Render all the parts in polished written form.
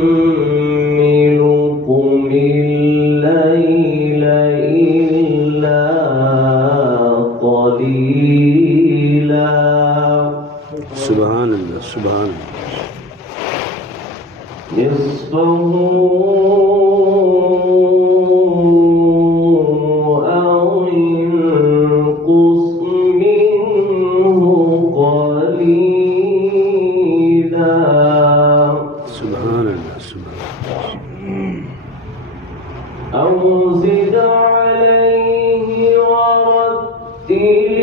المزمل قم الليل إلا قليلا. سبحان الله سبحان الله. نصفه أو انقص منه قليلا. سبحان الله سبحان الله. أو زد عليه ورتل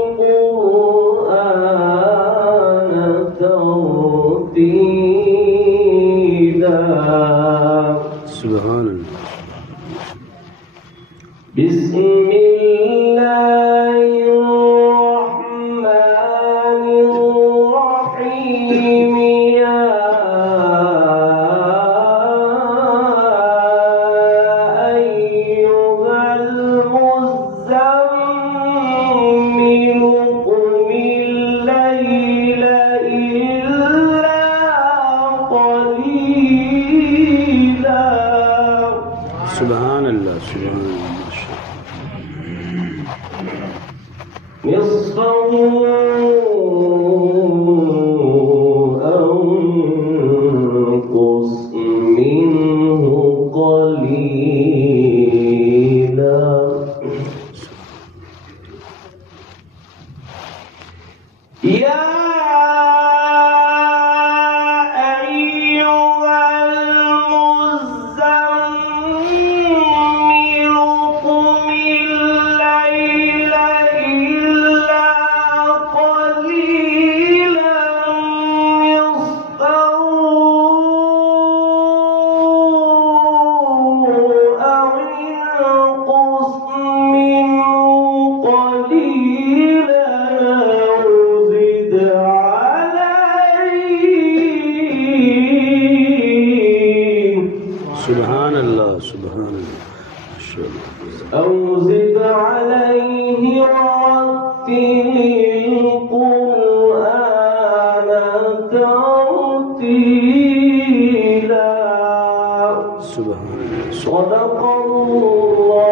القرآن ترتيلا. سبحان الله. بسم الله الرحمن الرحيم. يا أيها المزمل قم الليل إلا قليلا. سبحان الله سبحان الله. نصفه أو انقص منه قليلا. يا أيها المزمل قم الليل إلا قليلا نصفه أو انقص منه قليلا أو زد عليه. سبحان الله سبحان الله. ما شاء الله. أو زد عليه ورتل القرآن ترتيلا. سبحان الله. صدق الله